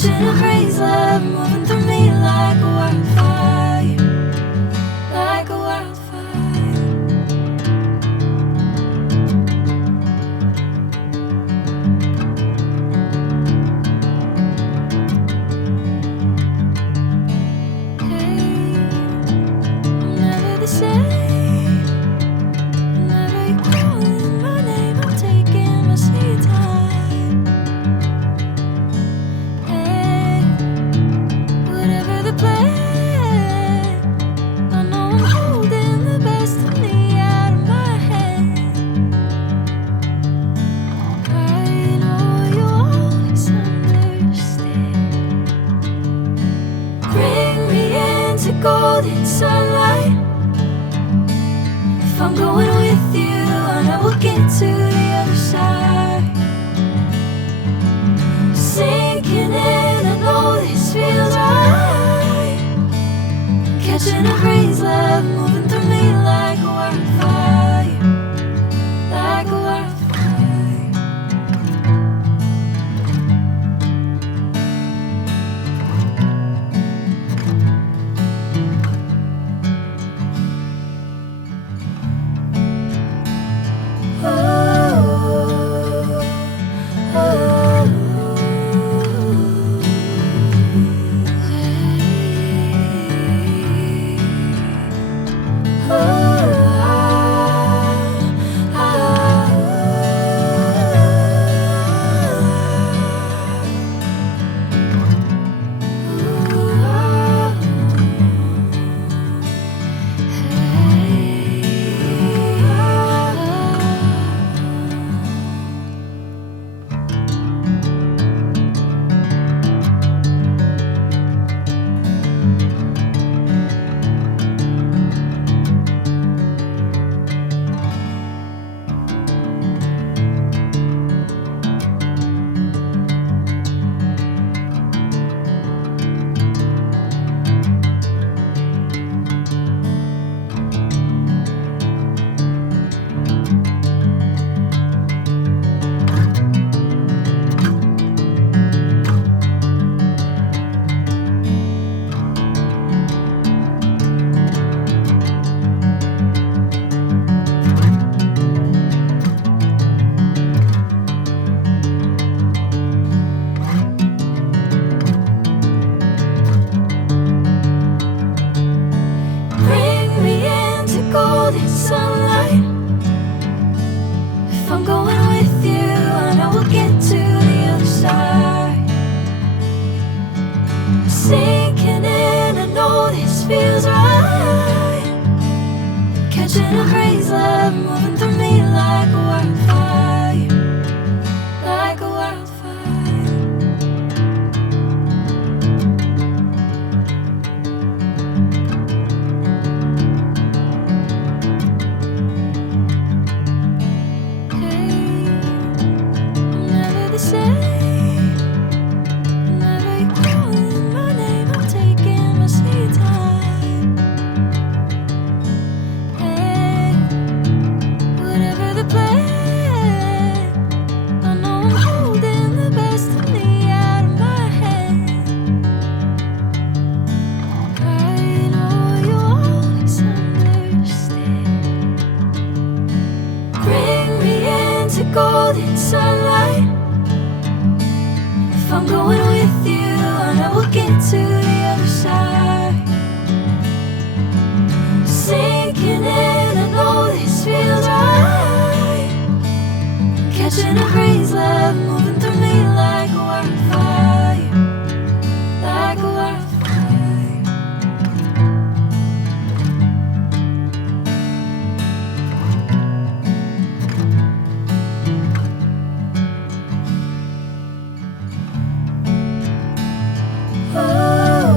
catching a breeze, love moving through me like a wildfire, like a wildfire. Hey, I'm never the same. Whenever you're calling my name, I'm taking my sweet time. Hey, whatever the plan, I know I'm holding the best of me out of my hand. I know you always understand. Bring me into golden sunlight. If I'm going with you, I know we'll get to the other side. Sinking in, I know this feels right. Catching a breeze, love moving through me like a wildfire, like a wildfire. Bring me into golden sunlight. If I'm going with you, I know we'll get to the other side. Sinking in, I know this feels right. Catching a breeze, love moving through me like a wildfire, like a wildfire. I'm never the same. Whenever you're calling my name, I'm taking my sweet time. Hey, whatever the plan, I know I'm holding the best of me out of my hand. I know you always understand. Bring me into golden sunlight. If I'm going with you, I know we'll get to the other side. Sinking in, I know this feels right. Catching a breeze, love moving through me like a wildfire, like a wildfire. Oh.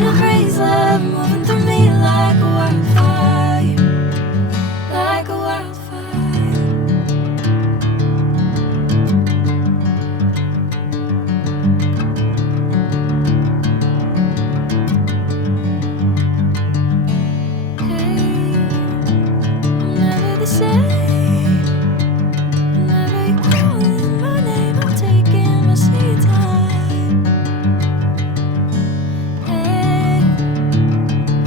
Catching a breeze, love moving through me like a wildfire, like a wildfire. Hey, I'm never the same. Whenever you're calling my name, I'm taking my sweet time. Hey,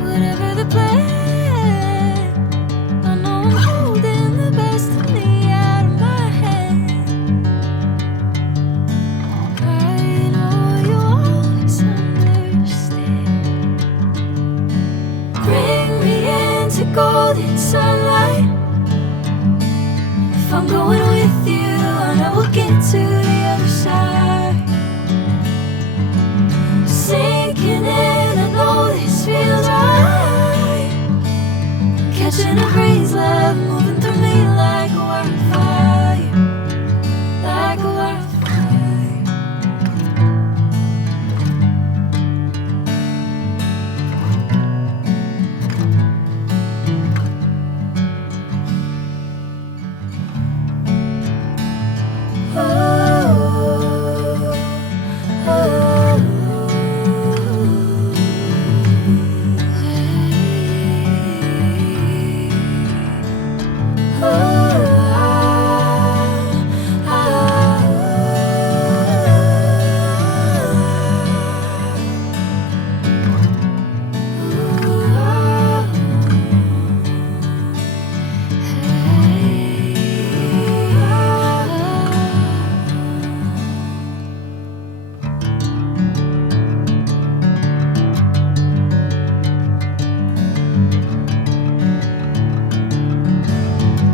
whatever the plan, I know I'm holding the best of me out of my hand. I know you always understand. Bring me into golden sunlight. If I'm going with you, I know we'll get to the other side. Sinking in, I know this feels right. Catching a breeze, love moving through me like a wildfire, like a wildfire.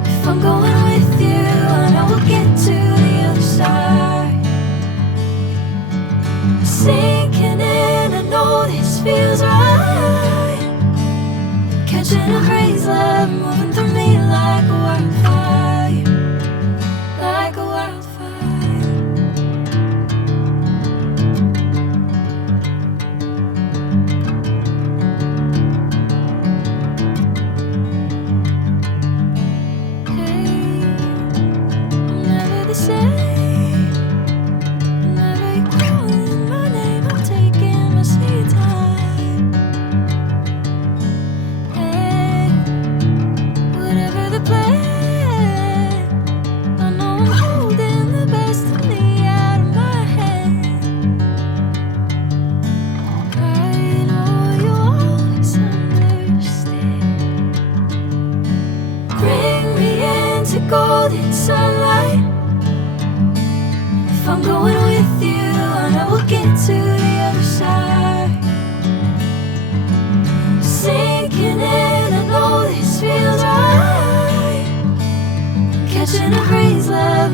If I'm going with you, I know we'll get to the other side. Sinking in, I know this feels right. Catching a breeze, love moving through me like a wildfire, like a wildfire. Hey, I'm never the same. Whenever you're calling my name, I'm taking my sweet time. Hey, whatever the plan, I know I'm holding the best of me out of my hand. I know you always understand. Bring me into golden sunlight. If I'm going with you, I know we'll get to the other side. Sinking in, I know this feels right. Catching a breeze, love